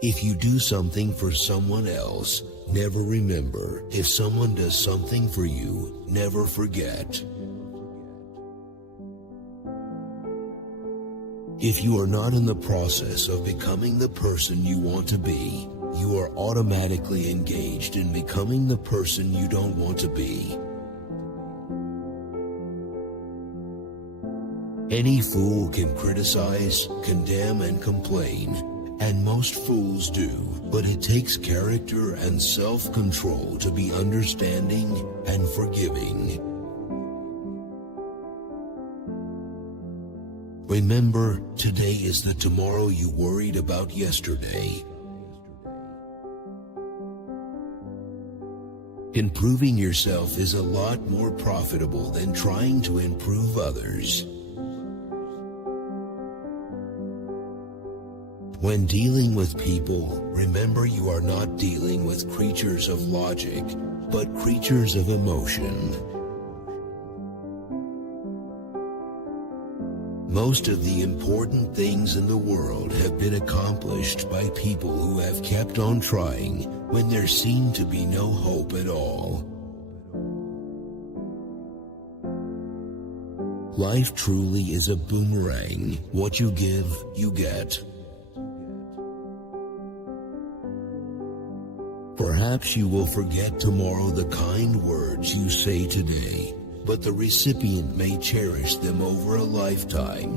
If you do something for someone else, never remember. If someone does something for you, never forget. If you are not in the process of becoming the person you want to be, you are automatically engaged in becoming the person you don't want to be. Any fool can criticize, condemn, and complain, and most fools do, but it takes character and self-control to be understanding and forgiving. Remember, today is the tomorrow you worried about yesterday. Improving yourself is a lot more profitable than trying to improve others. When dealing with people, remember you are not dealing with creatures of logic, but creatures of emotion. Most of the important things in the world have been accomplished by people who have kept on trying when there seemed to be no hope at all. Life truly is a boomerang. What you give, you get. Perhaps you will forget tomorrow the kind words you say today, but the recipient may cherish them over a lifetime.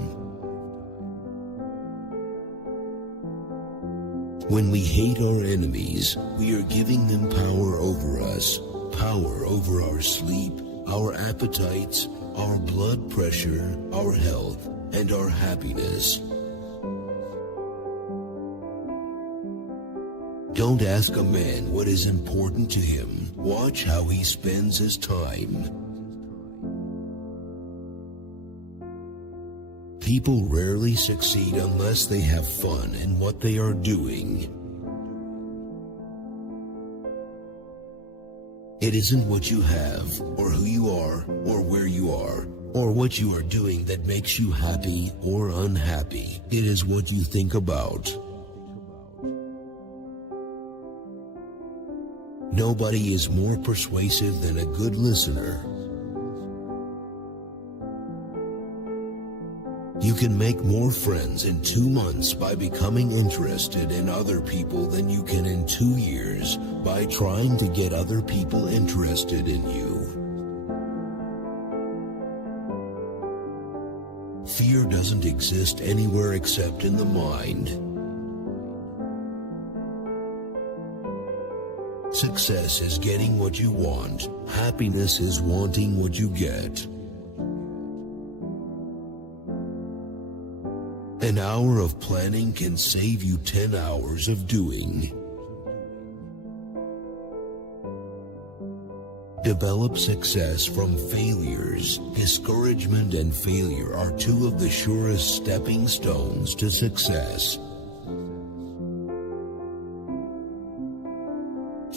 When we hate our enemies, we are giving them power over us, power over our sleep, our appetites, our blood pressure, our health, and our happiness. Don't ask a man what is important to him. Watch how he spends his time. People rarely succeed unless they have fun in what they are doing. It isn't what you have, or who you are, or where you are, or what you are doing that makes you happy or unhappy. It is what you think about. Nobody is more persuasive than a good listener. You can make more friends in 2 months by becoming interested in other people than you can in 2 years by trying to get other people interested in you. Fear doesn't exist anywhere except in the mind. Success is getting what you want. Happiness is wanting what you get. An hour of planning can save you 10 hours of doing. Develop success from failures. Discouragement and failure are 2 of the surest stepping stones to success.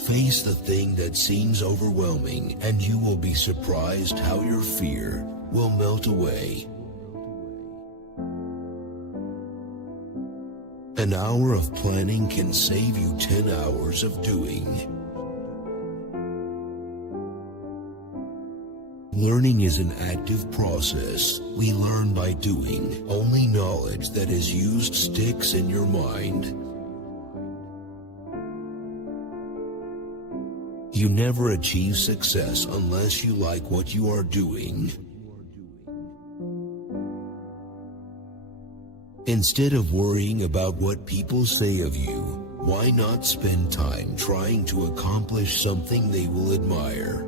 Face the thing that seems overwhelming, and you will be surprised how your fear will melt away. An hour of planning can save you 10 hours of doing. Learning is an active process. We learn by doing. Only knowledge that is used sticks in your mind. You never achieve success unless you like what you are doing. Instead of worrying about what people say of you, why not spend time trying to accomplish something they will admire?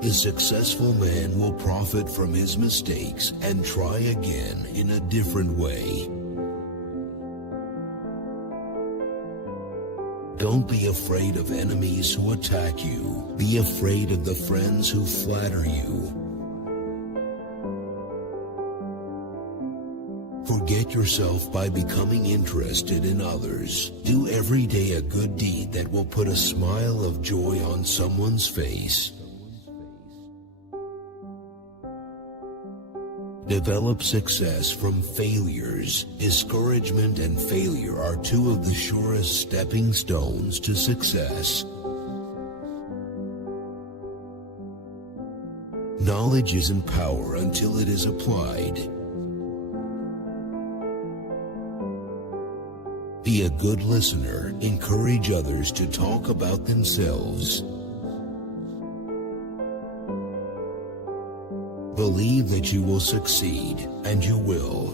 The successful man will profit from his mistakes and try again in a different way. Don't be afraid of enemies who attack you. Be afraid of the friends who flatter you. Forget yourself by becoming interested in others. Do every day a good deed that will put a smile of joy on someone's face. Develop success from failures. Discouragement and failure are two of the surest stepping stones to success. Knowledge isn't power until it is applied. Be a good listener. Encourage others to talk about themselves. Believe that you will succeed, and you will.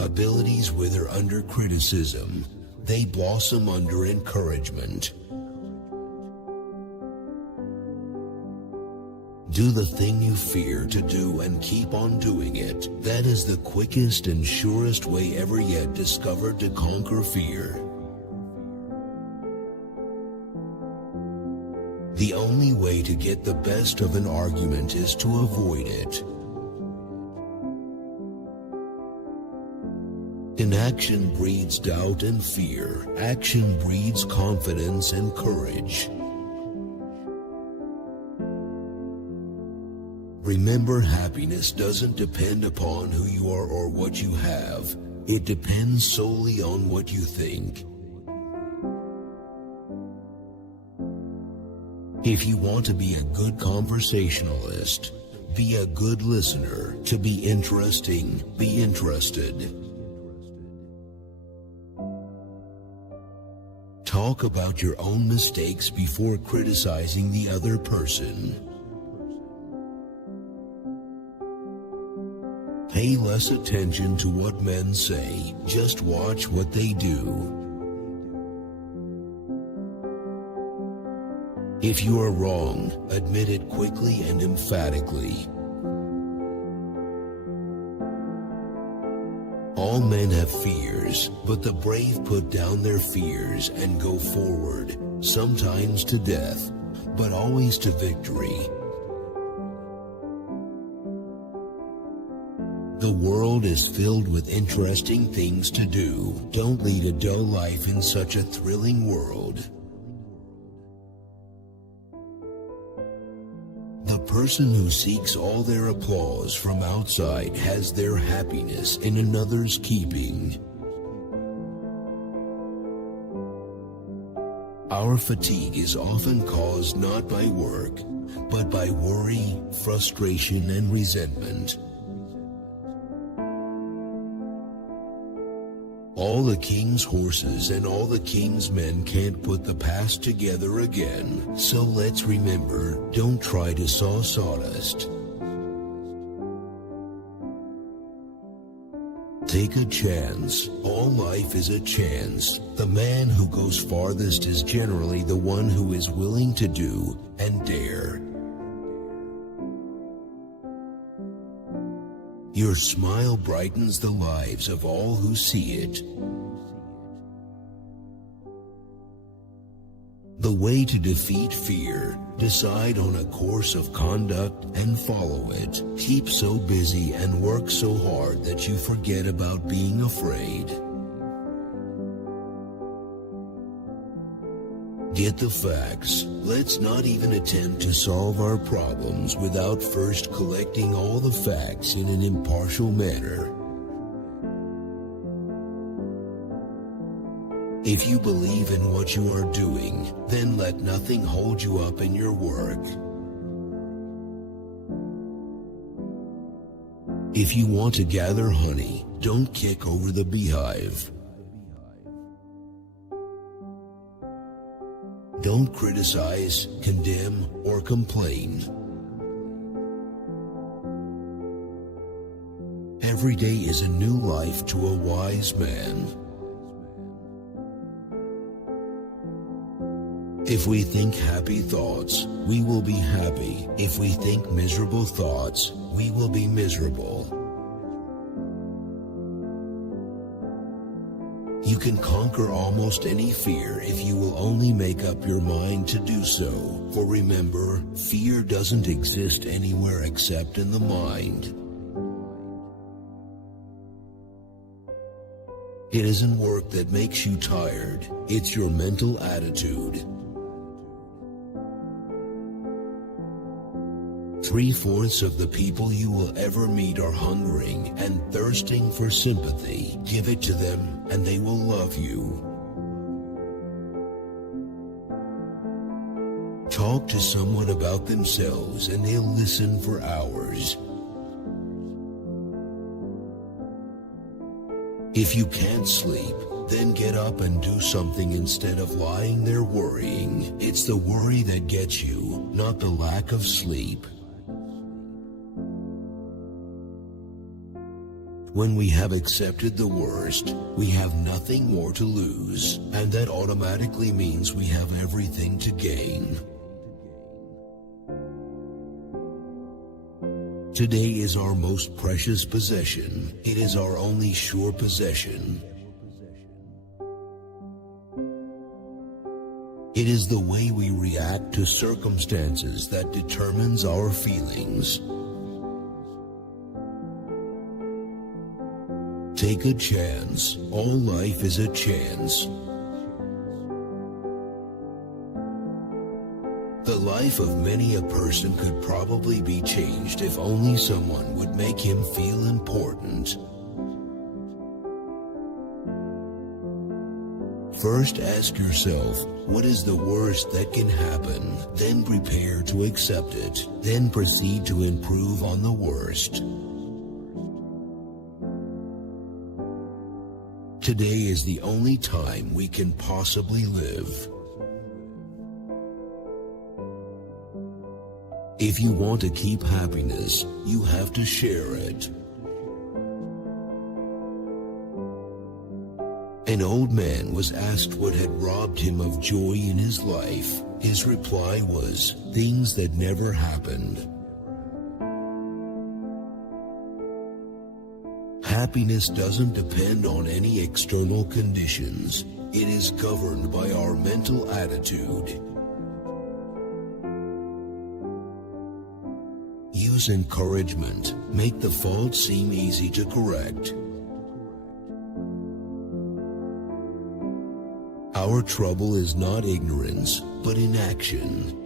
Abilities wither under criticism. They blossom under encouragement. Do the thing you fear to do and keep on doing it. That is the quickest and surest way ever yet discovered to conquer fear. The only way to get the best of an argument is to avoid it. Inaction breeds doubt and fear. Action breeds confidence and courage. Remember, happiness doesn't depend upon who you are or what you have. It depends solely on what you think. If you want to be a good conversationalist, be a good listener. To be interesting, be interested. Talk about your own mistakes before criticizing the other person. Pay less attention to what men say, just watch what they do. If you are wrong, admit it quickly and emphatically. All men have fears, but the brave put down their fears and go forward, sometimes to death, but always to victory. The world is filled with interesting things to do. Don't lead a dull life in such a thrilling world. The person who seeks all their applause from outside has their happiness in another's keeping. Our fatigue is often caused not by work, but by worry, frustration, and resentment. All the king's horses and all the king's men can't put the past together again. So let's remember, don't try to saw sawdust. Take a chance. All life is a chance. The man who goes farthest is generally the one who is willing to do and dare. Your smile brightens the lives of all who see it. The way to defeat fear: decide on a course of conduct and follow it. Keep so busy and work so hard that you forget about being afraid. Get the facts. Let's not even attempt to solve our problems without first collecting all the facts in an impartial manner. If you believe in what you are doing, then let nothing hold you up in your work. If you want to gather honey, don't kick over the beehive. Don't criticize, condemn, or complain. Every day is a new life to a wise man. If we think happy thoughts, we will be happy. If we think miserable thoughts, we will be miserable. You can conquer almost any fear if you will only make up your mind to do so. For remember, fear doesn't exist anywhere except in the mind. It isn't work that makes you tired, it's your mental attitude. 3/4 of the people you will ever meet are hungering and thirsting for sympathy. Give it to them, and they will love you. Talk to someone about themselves, and they'll listen for hours. If you can't sleep, then get up and do something instead of lying there worrying. It's the worry that gets you, not the lack of sleep. When we have accepted the worst, we have nothing more to lose, and that automatically means we have everything to gain. Today is our most precious possession. It is our only sure possession. It is the way we react to circumstances that determines our feelings. Take a chance. All life is a chance. The life of many a person could probably be changed if only someone would make him feel important. First, ask yourself, what is the worst that can happen? Then prepare to accept it. Then proceed to improve on the worst. Today is the only time we can possibly live. If you want to keep happiness, you have to share it. An old man was asked what had robbed him of joy in his life. His reply was, things that never happened. Happiness doesn't depend on any external conditions. It is governed by our mental attitude. Use encouragement. Make the fault seem easy to correct. Our trouble is not ignorance, but inaction.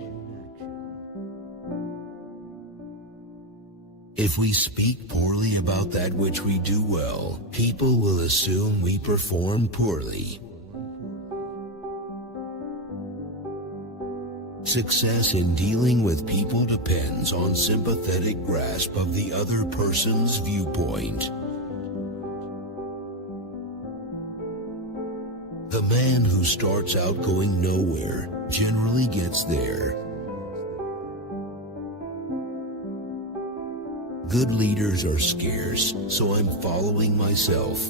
If we speak poorly about that which we do well, people will assume we perform poorly. Success in dealing with people depends on sympathetic grasp of the other person's viewpoint. The man who starts out going nowhere generally gets there. Good leaders are scarce, so I'm following myself.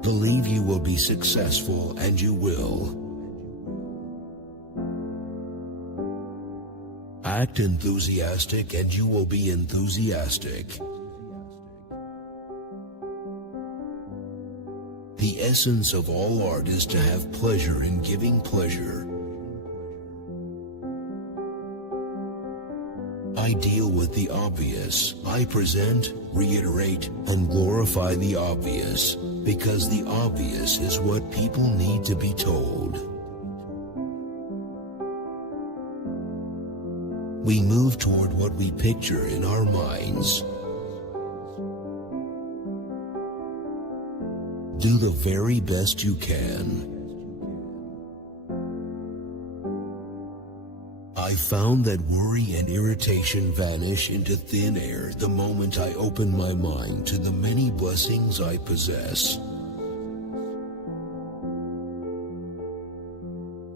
Believe you will be successful, and you will. Act enthusiastic, and you will be enthusiastic. The essence of all art is to have pleasure in giving pleasure. I deal with the obvious. I present, reiterate, and glorify the obvious, because the obvious is what people need to be told. We move toward what we picture in our minds. Do the very best you can. I found that worry and irritation vanish into thin air the moment I open my mind to the many blessings I possess.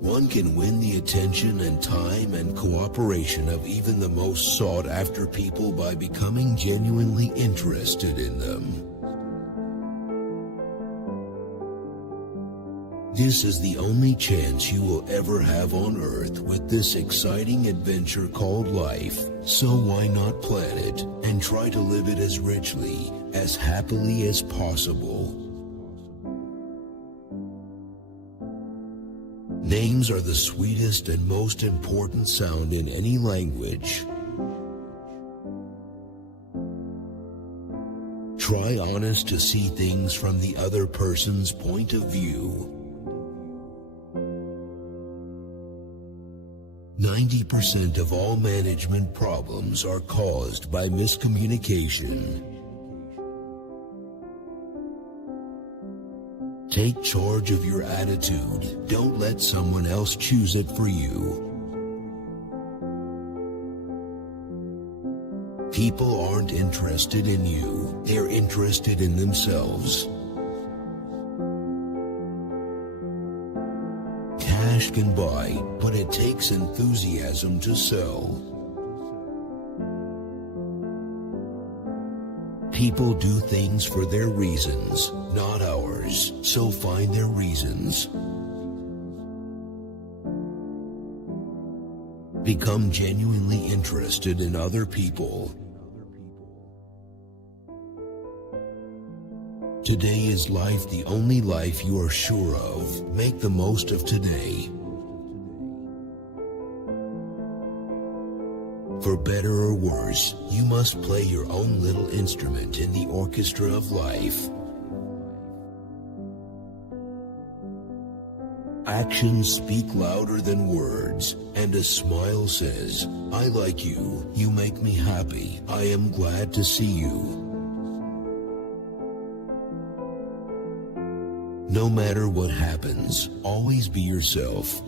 One can win the attention and time and cooperation of even the most sought-after people by becoming genuinely interested in them. This is the only chance you will ever have on earth with this exciting adventure called life, so why not plan it and try to live it as richly, as happily as possible. Names are the sweetest and most important sound in any language. Try honest to see things from the other person's point of view. 90% of all management problems are caused by miscommunication. Take charge of your attitude. Don't let someone else choose it for you. People aren't interested in you. They're interested in themselves. Cash can buy, but it takes enthusiasm to sell. People do things for their reasons, not ours, so find their reasons. Become genuinely interested in other people. Today is life, the only life you are sure of. Make the most of today. For better or worse, you must play your own little instrument in the orchestra of life. Actions speak louder than words, and a smile says, "I like you, you make me happy, I am glad to see you." No matter what happens, always be yourself.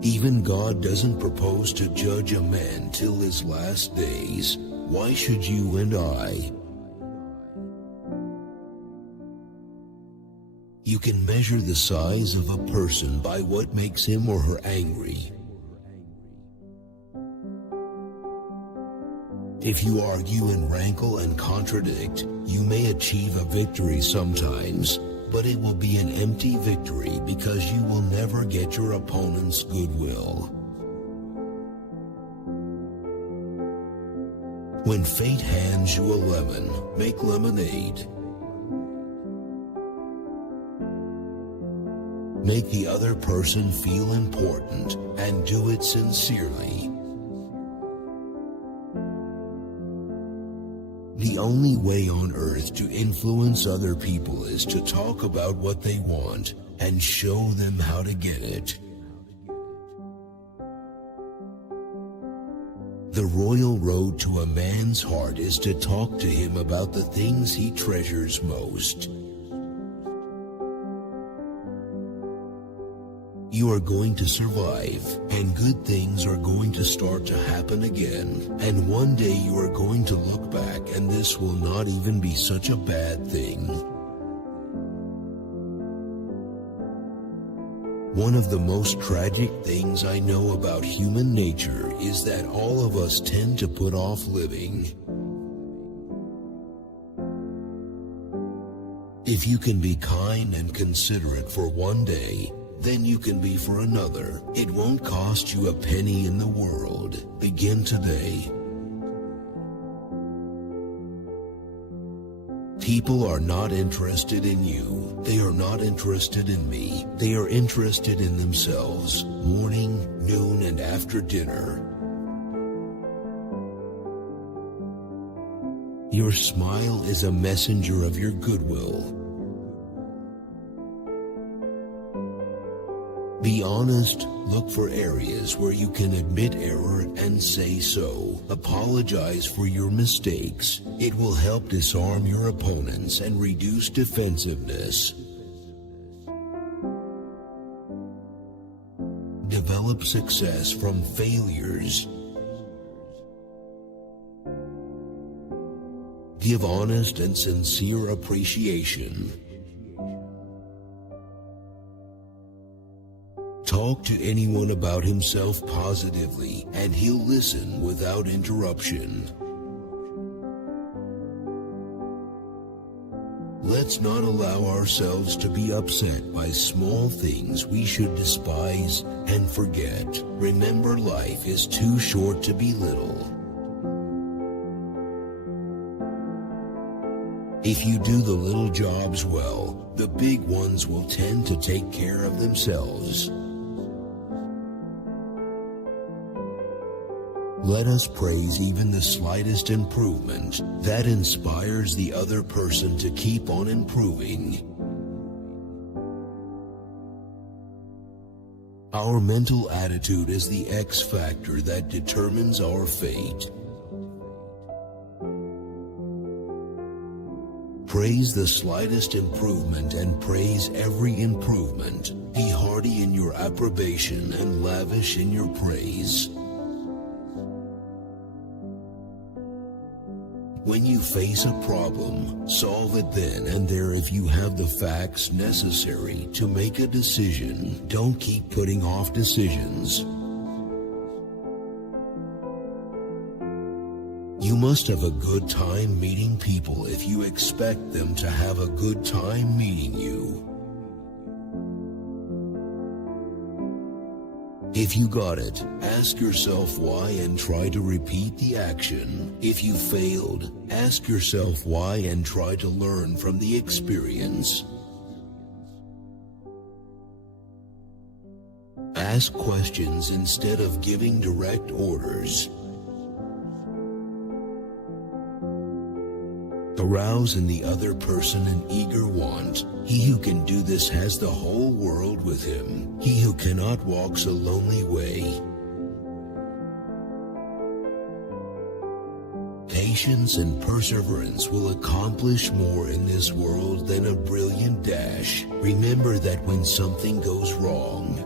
Even God doesn't propose to judge a man till his last days. Why should you and I? You can measure the size of a person by what makes him or her angry. If you argue and rankle and contradict, you may achieve a victory sometimes, but it will be an empty victory because you will never get your opponent's goodwill. When fate hands you a lemon, make lemonade. Make the other person feel important and do it sincerely. The only way on earth to influence other people is to talk about what they want and show them how to get it. The royal road to a man's heart is to talk to him about the things he treasures most. You are going to survive, and good things are going to start to happen again. And one day you are going to look back and this will not even be such a bad thing. One of the most tragic things I know about human nature is that all of us tend to put off living. If you can be kind and considerate for one day, then you can be for another. It won't cost you a penny in the world. Begin today. People are not interested in you. They are not interested in me. They are interested in themselves, morning, noon, and after dinner. Your smile is a messenger of your goodwill. Be honest, look for areas where you can admit error and say so. Apologize for your mistakes. It will help disarm your opponents and reduce defensiveness. Develop success from failures. Give honest and sincere appreciation. Talk to anyone about himself positively, and he'll listen without interruption. Let's not allow ourselves to be upset by small things we should despise and forget. Remember, life is too short to be little. If you do the little jobs well, the big ones will tend to take care of themselves. Let us praise even the slightest improvement. That inspires the other person to keep on improving. Our mental attitude is the X factor that determines our fate. Praise the slightest improvement and praise every improvement. Be hearty in your approbation and lavish in your praise. When you face a problem, solve it then and there if you have the facts necessary to make a decision. Don't keep putting off decisions. You must have a good time meeting people if you expect them to have a good time meeting you. If you got it, ask yourself why and try to repeat the action. If you failed, ask yourself why and try to learn from the experience. Ask questions instead of giving direct orders. Arouse in the other person an eager want. He who can do this has the whole world with him. He who cannot walks a lonely way. Patience and perseverance will accomplish more in this world than a brilliant dash. Remember that when something goes wrong,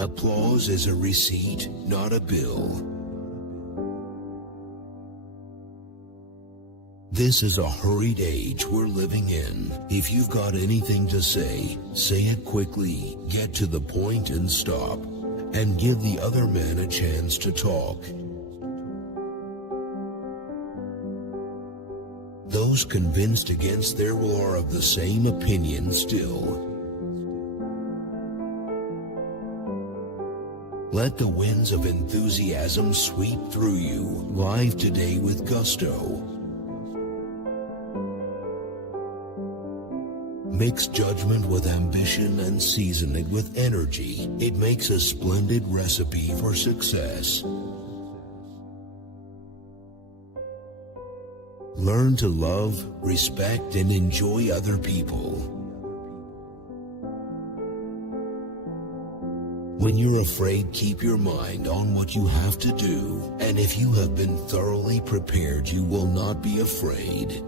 applause is a receipt, not a bill. This is a hurried age we're living in. If you've got anything to say it quickly, get to the point and stop, and give the other man a chance to talk. Those convinced against their will are of the same opinion still. Let the winds of enthusiasm sweep through you, live today with gusto. Mix judgment with ambition and season it with energy. It makes a splendid recipe for success. Learn to love, respect, and enjoy other people. When you're afraid, keep your mind on what you have to do, and if you have been thoroughly prepared, you will not be afraid.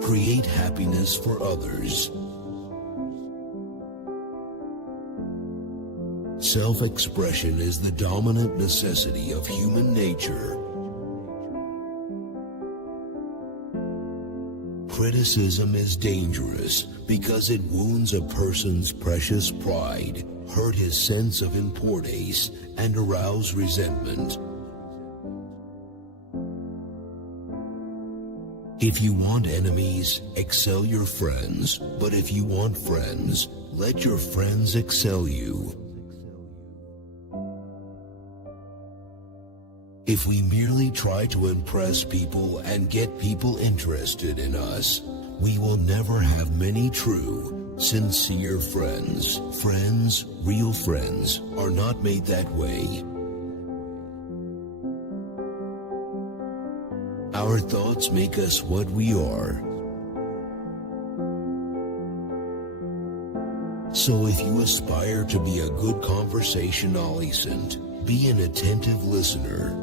Create happiness for others. Self-expression is the dominant necessity of human nature. Criticism is dangerous because it wounds a person's precious pride, hurt his sense of importance, and arouse resentment. If you want enemies, excel your friends. But if you want friends, let your friends excel you. If we merely try to impress people and get people interested in us, we will never have many true, sincere friends. Friends, real friends, are not made that way. Our thoughts make us what we are. So if you aspire to be a good conversationalist, be an attentive listener.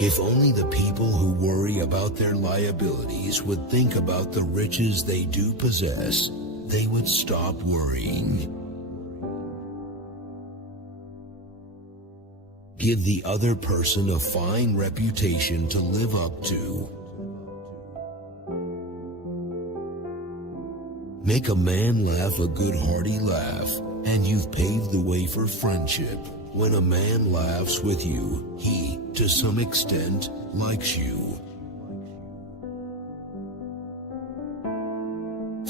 If only the people who worry about their liabilities would think about the riches they do possess, they would stop worrying. Give the other person a fine reputation to live up to. Make a man laugh a good hearty laugh, and you've paved the way for friendship. When a man laughs with you, he, to some extent, likes you.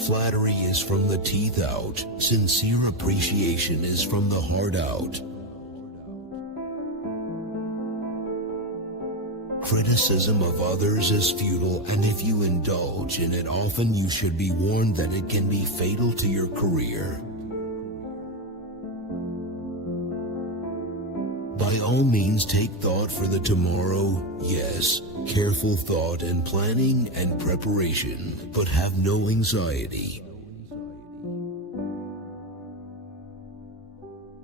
Flattery is from the teeth out. Sincere appreciation is from the heart out. Criticism of others is futile, and if you indulge in it often, you should be warned that it can be fatal to your career. By all means take thought for the tomorrow, yes, careful thought and planning and preparation, but have no anxiety.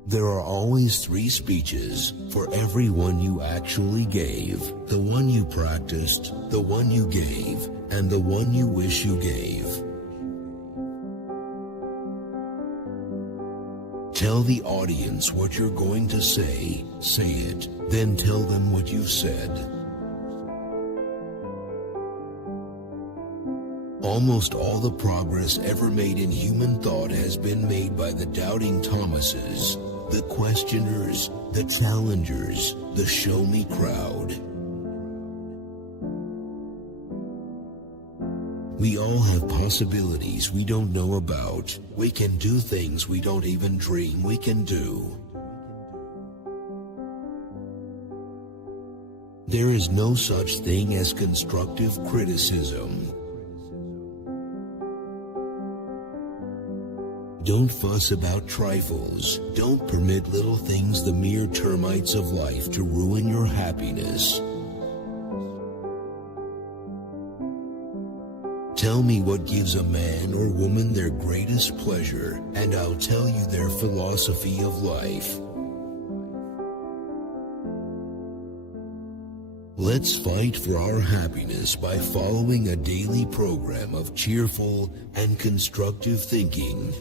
There are always 3 speeches for every one you actually gave: the one you practiced, the one you gave, and the one you wish you gave. Tell the audience what you're going to say it, then tell them what you've said. Almost all the progress ever made in human thought has been made by the doubting Thomases, the questioners, the challengers, the show-me crowd. We all have possibilities we don't know about. We can do things we don't even dream we can do. There is no such thing as constructive criticism. Don't fuss about trifles. Don't permit little things, the mere termites of life, to ruin your happiness. Tell me what gives a man or woman their greatest pleasure, and I'll tell you their philosophy of life. Let's fight for our happiness by following a daily program of cheerful and constructive thinking.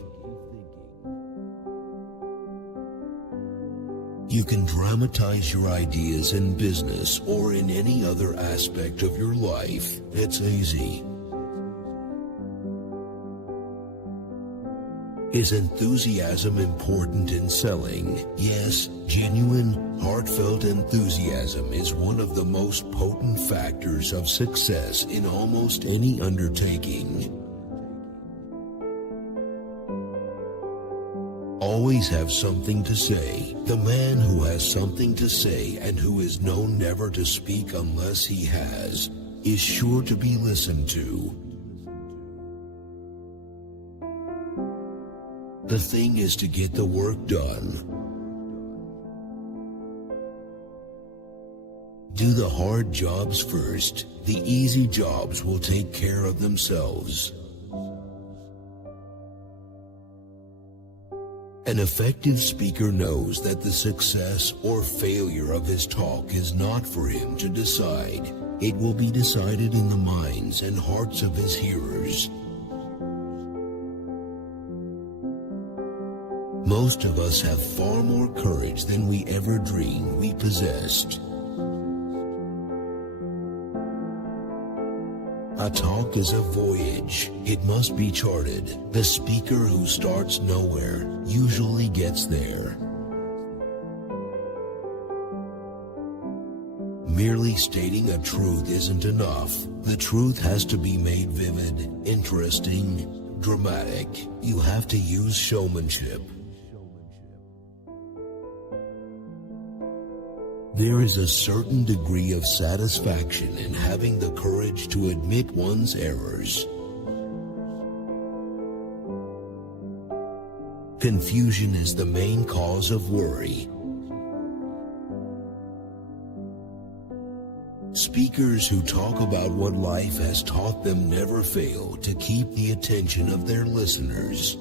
You can dramatize your ideas in business or in any other aspect of your life. It's easy. Is enthusiasm important in selling? Yes, genuine, heartfelt enthusiasm is one of the most potent factors of success in almost any undertaking. Always have something to say. The man who has something to say and who is known never to speak unless he has, is sure to be listened to. The thing is to get the work done. Do the hard jobs first. The easy jobs will take care of themselves. An effective speaker knows that the success or failure of his talk is not for him to decide. It will be decided in the minds and hearts of his hearers. Most of us have far more courage than we ever dreamed we possessed. A talk is a voyage. It must be charted. The speaker who starts nowhere usually gets there. Merely stating a truth isn't enough. The truth has to be made vivid, interesting, dramatic. You have to use showmanship. There is a certain degree of satisfaction in having the courage to admit one's errors. Confusion is the main cause of worry. Speakers who talk about what life has taught them never fail to keep the attention of their listeners.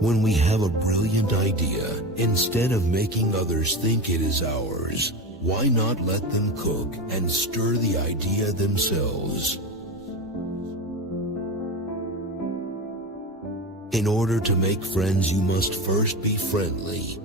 When we have a brilliant idea, instead of making others think it is ours, why not let them cook and stir the idea themselves? In order to make friends, you must first be friendly.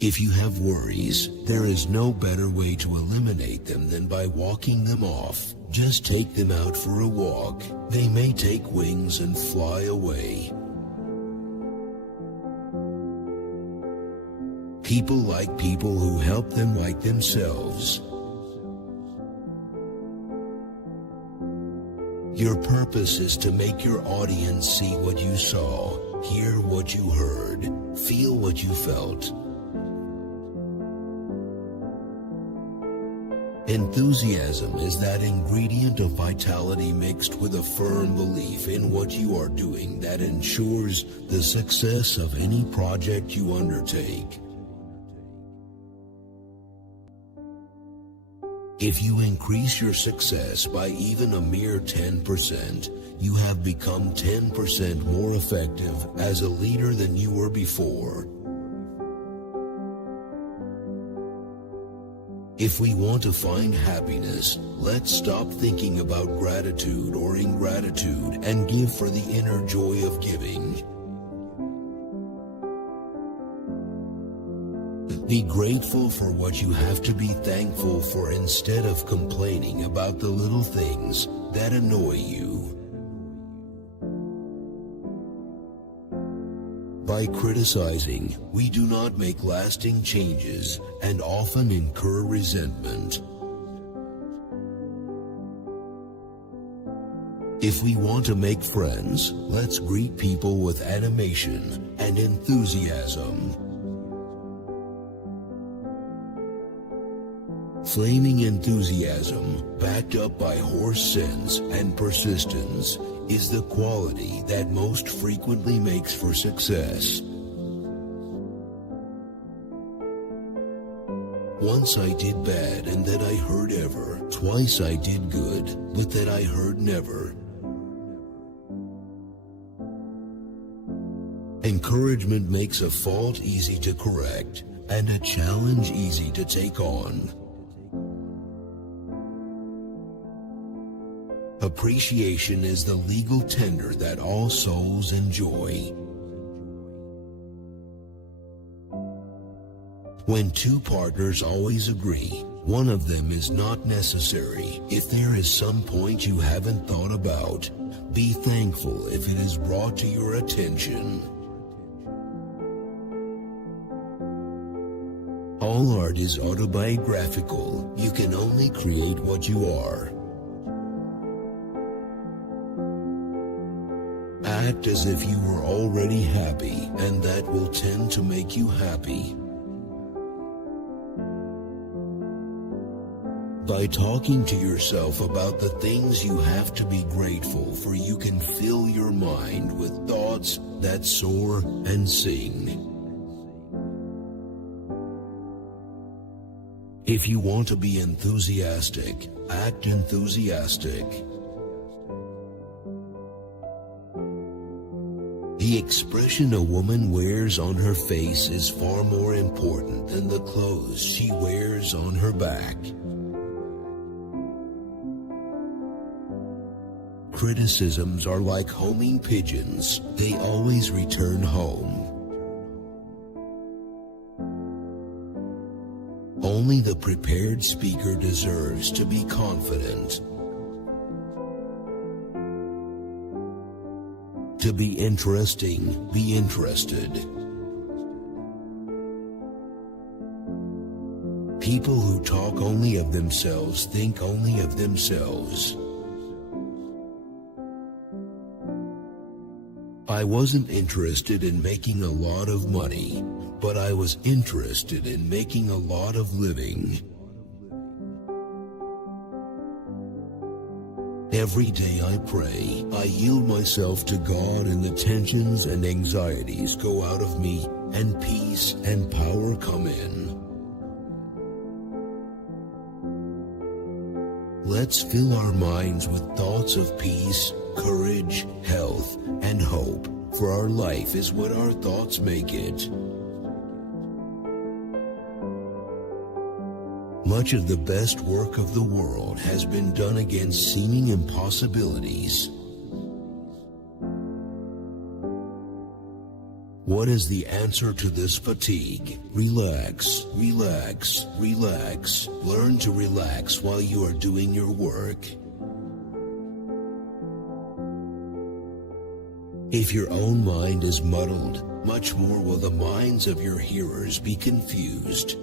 If you have worries, there is no better way to eliminate them than by walking them off. Just take them out for a walk. They may take wings and fly away. People like people who help them like themselves. Your purpose is to make your audience see what you saw, hear what you heard, feel what you felt. Enthusiasm is that ingredient of vitality mixed with a firm belief in what you are doing that ensures the success of any project you undertake. If you increase your success by even a mere 10%, you have become 10% more effective as a leader than you were before. If we want to find happiness, let's stop thinking about gratitude or ingratitude and give for the inner joy of giving. Be grateful for what you have to be thankful for instead of complaining about the little things that annoy you. By criticizing, we do not make lasting changes and often incur resentment. If we want to make friends, let's greet people with animation and enthusiasm. Flaming enthusiasm, backed up by horse sense and persistence, is the quality that most frequently makes for success. Once I did bad and that I heard ever. Twice I did good, but that I heard never. Encouragement makes a fault easy to correct and a challenge easy to take on. Appreciation is the legal tender that all souls enjoy. When two partners always agree, one of them is not necessary. If there is some point you haven't thought about, be thankful if it is brought to your attention. All art is autobiographical. You can only create what you are. Act as if you were already happy, and that will tend to make you happy. By talking to yourself about the things you have to be grateful for, you can fill your mind with thoughts that soar and sing. If you want to be enthusiastic, act enthusiastic. The expression a woman wears on her face is far more important than the clothes she wears on her back. Criticisms are like homing pigeons. They always return home. Only the prepared speaker deserves to be confident. To be interesting, be interested. People who talk only of themselves think only of themselves. I wasn't interested in making a lot of money, but I was interested in making a lot of living. Every day I pray, I yield myself to God, and the tensions and anxieties go out of me, and peace and power come in. Let's fill our minds with thoughts of peace, courage, health, and hope, for our life is what our thoughts make it. Much of the best work of the world has been done against seeming impossibilities. What is the answer to this fatigue? Relax, relax, relax. Learn to relax while you are doing your work. If your own mind is muddled, much more will the minds of your hearers be confused.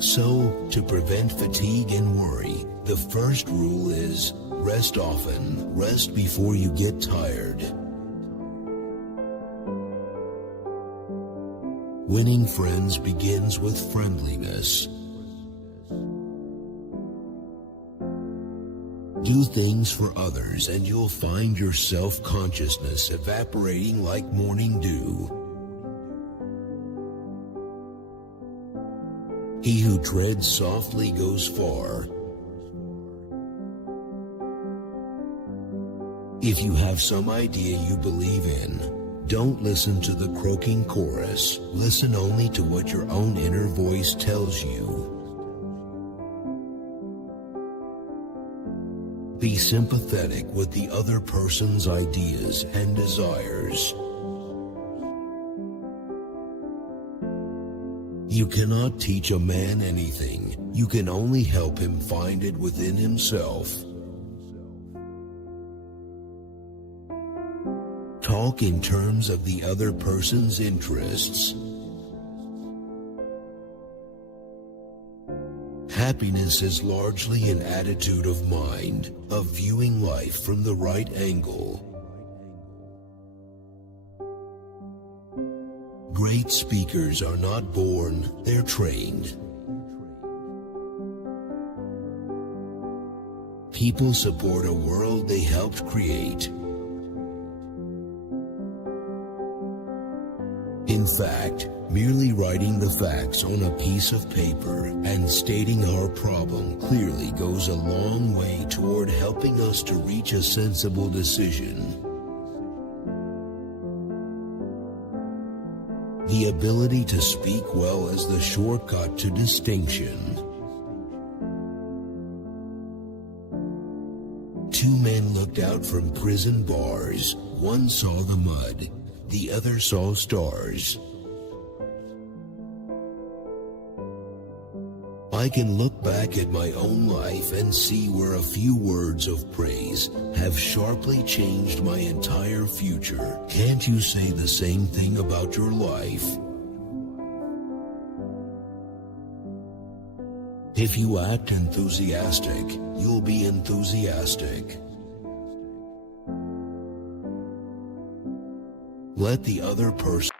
So, to prevent fatigue and worry, the first rule is rest often. Rest before you get tired. Winning friends begins with friendliness. Do things for others and you'll find your self-consciousness evaporating like morning dew. He who treads softly goes far. If you have some idea you believe in, don't listen to the croaking chorus. Listen only to what your own inner voice tells you. Be sympathetic with the other person's ideas and desires. You cannot teach a man anything. You can only help him find it within himself. Talk in terms of the other person's interests. Happiness is largely an attitude of mind, of viewing life from the right angle. Great speakers are not born, they're trained. People support a world they helped create. In fact, merely writing the facts on a piece of paper and stating our problem clearly goes a long way toward helping us to reach a sensible decision. The ability to speak well is the shortcut to distinction. Two men looked out from prison bars. One saw the mud, the other saw stars. I can look back at my own life and see where a few words of praise have sharply changed my entire future. Can't you say the same thing about your life? If you act enthusiastic, you'll be enthusiastic. Let the other person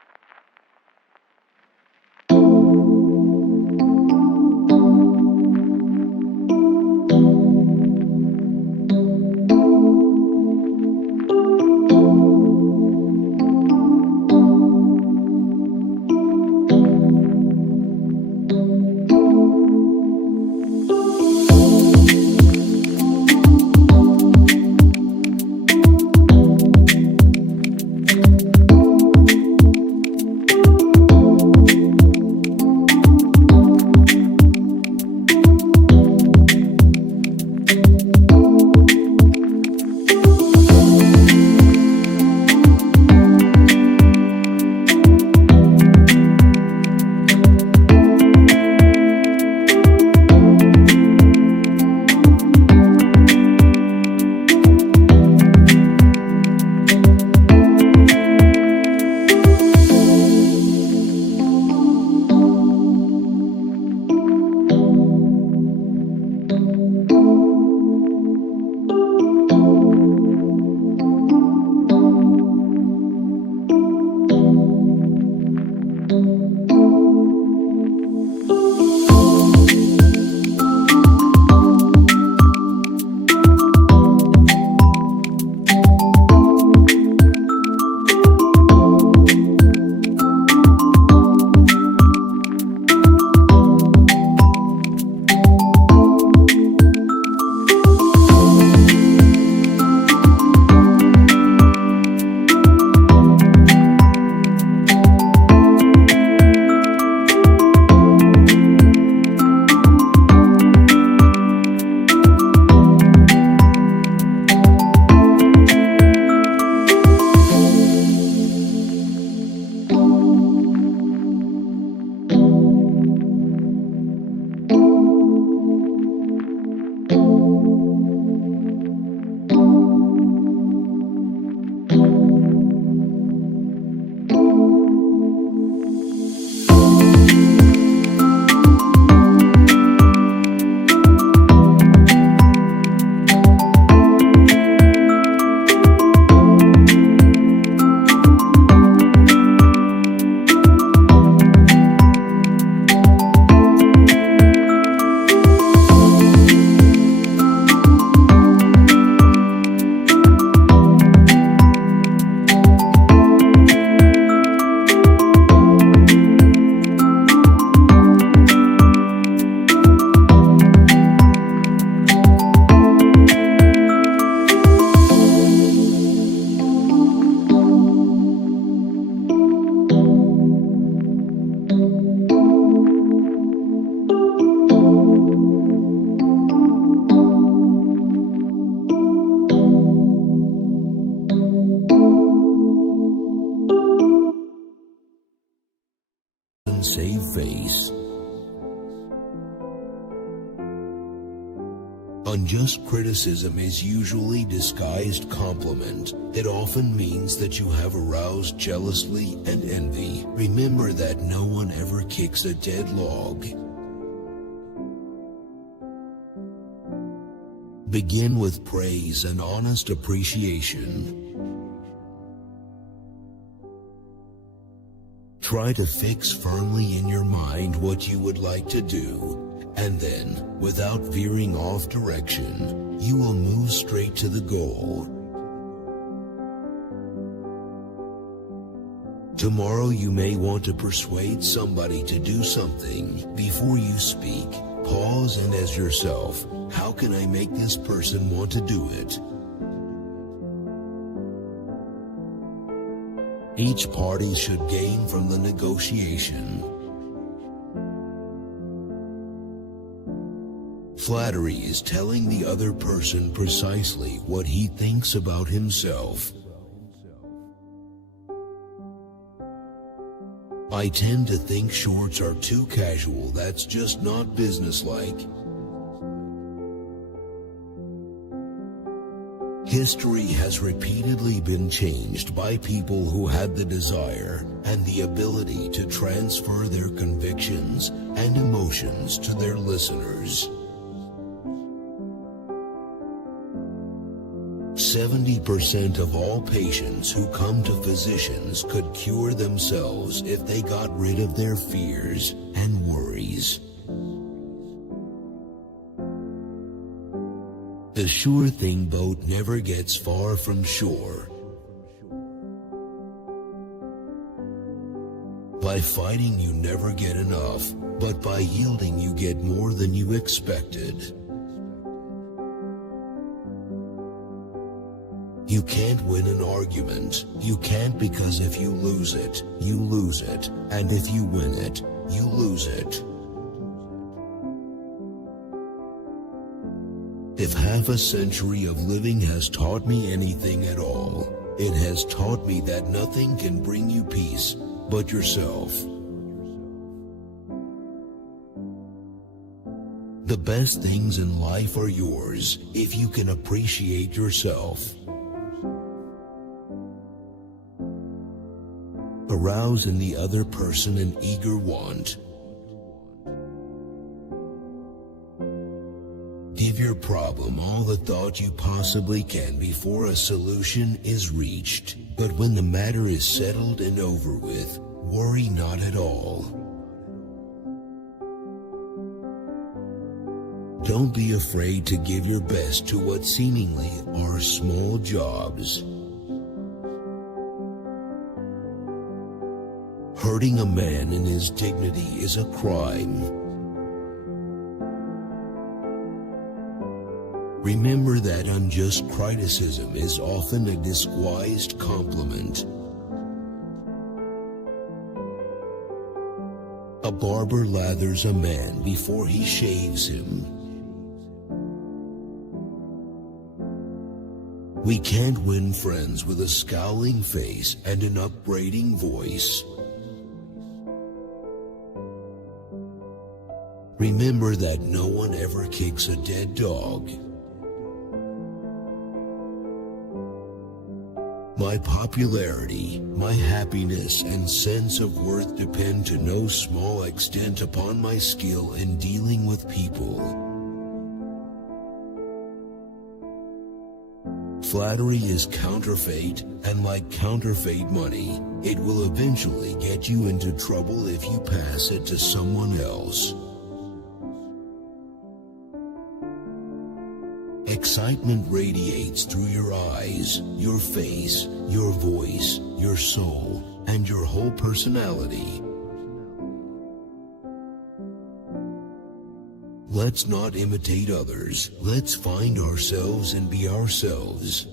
save face. Unjust criticism is usually disguised compliment. It often means that you have aroused jealousy and envy. Remember that no one ever kicks a dead log. Begin with praise and honest appreciation. Try to fix firmly in your mind what you would like to do. And then, without veering off direction, you will move straight to the goal. Tomorrow you may want to persuade somebody to do something. Before you speak, pause and ask yourself, how can I make this person want to do it? Each party should gain from the negotiation. Flattery is telling the other person precisely what he thinks about himself. I tend to think shorts are too casual. That's just not businesslike. History has repeatedly been changed by people who had the desire and the ability to transfer their convictions and emotions to their listeners. 70% of all patients who come to physicians could cure themselves if they got rid of their fears and worries. The sure thing boat never gets far from shore. By fighting you never get enough, but by yielding you get more than you expected. You can't win an argument. You can't, because if you lose it, you lose it. And if you win it, you lose it. If half a century of living has taught me anything at all, it has taught me that nothing can bring you peace but yourself. The best things in life are yours if you can appreciate yourself. Arouse in the other person an eager want. Give your problem all the thought you possibly can before a solution is reached. But when the matter is settled and over with, worry not at all. Don't be afraid to give your best to what seemingly are small jobs. Hurting a man in his dignity is a crime. Remember that unjust criticism is often a disguised compliment. A barber lathers a man before he shaves him. We can't win friends with a scowling face and an upbraiding voice. Remember that no one ever kicks a dead dog. My popularity, my happiness, and sense of worth depend to no small extent upon my skill in dealing with people. Flattery is counterfeit, and like counterfeit money, it will eventually get you into trouble if you pass it to someone else. Excitement radiates through your eyes, your face, your voice, your soul, and your whole personality. Let's not imitate others. Let's find ourselves and be ourselves.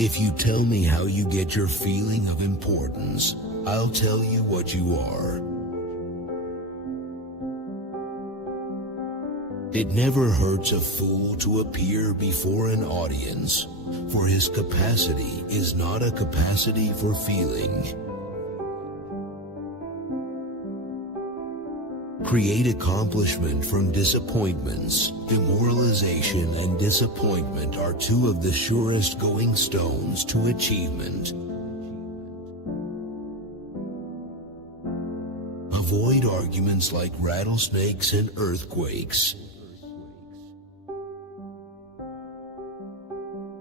If you tell me how you get your feeling of importance, I'll tell you what you are. It never hurts a fool to appear before an audience, for his capacity is not a capacity for feeling. Create accomplishment from disappointments. Demoralization and disappointment are two of the surest going stones to achievement. Avoid arguments like rattlesnakes and earthquakes.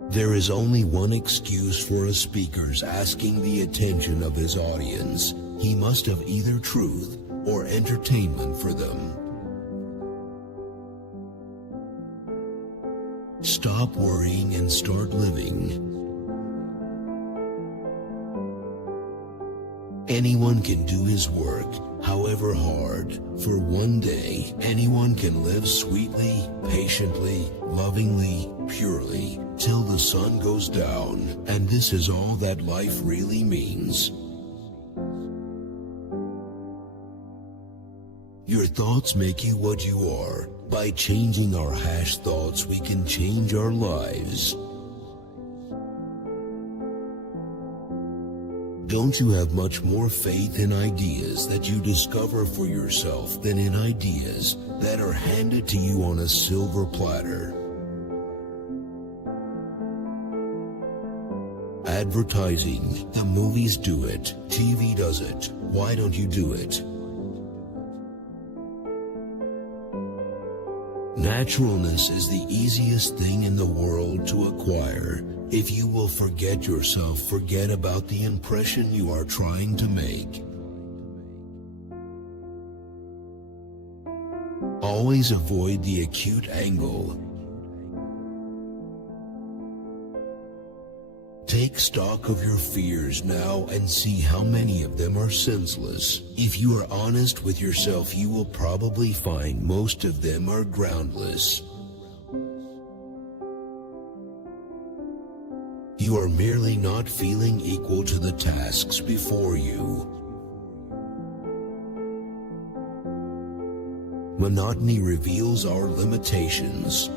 There is only one excuse for a speaker's asking the attention of his audience. He must have either truth or entertainment for them. Stop worrying and start living. Anyone can do his work, however hard, for one day. Anyone can live sweetly, patiently, lovingly, purely, till the sun goes down, and this is all that life really means. Your thoughts make you what you are. By changing our thoughts, we can change our lives. Don't you have much more faith in ideas that you discover for yourself than in ideas that are handed to you on a silver platter? Advertising. The movies do it. TV does it. Why don't you do it? Naturalness is the easiest thing in the world to acquire. If you will forget yourself, forget about the impression you are trying to make. Always avoid the acute angle. Take stock of your fears now and see how many of them are senseless. If you are honest with yourself, you will probably find most of them are groundless. You are merely not feeling equal to the tasks before you. Monotony reveals our limitations.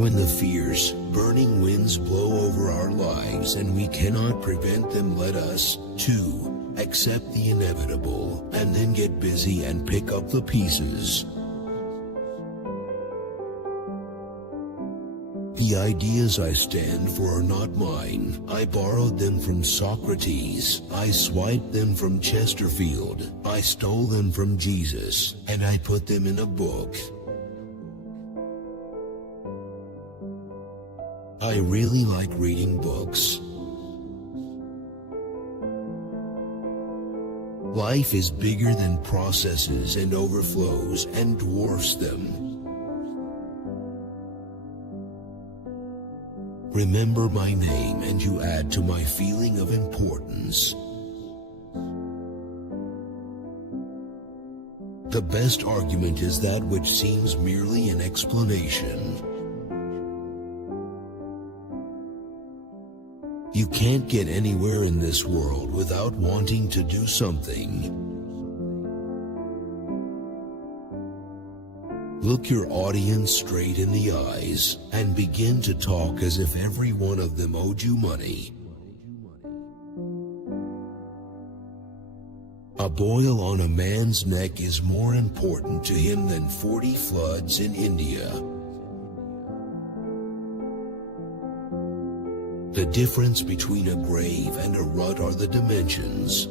When the fierce, burning winds blow over our lives and we cannot prevent them, let us, too, accept the inevitable and then get busy and pick up the pieces. The ideas I stand for are not mine. I borrowed them from Socrates. I swiped them from Chesterfield. I stole them from Jesus, and I put them in a book. I really like reading books. Life is bigger than processes and overflows and dwarfs them. Remember my name and you add to my feeling of importance. The best argument is that which seems merely an explanation. You can't get anywhere in this world without wanting to do something. Look your audience straight in the eyes and begin to talk as if every one of them owed you money. A boil on a man's neck is more important to him than 40 floods in India. The difference between a grave and a rut are the dimensions.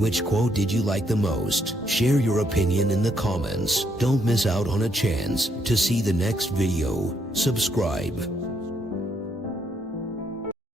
Which quote did you like the most? Share your opinion in the comments. Don't miss out on a chance to see the next video. Subscribe.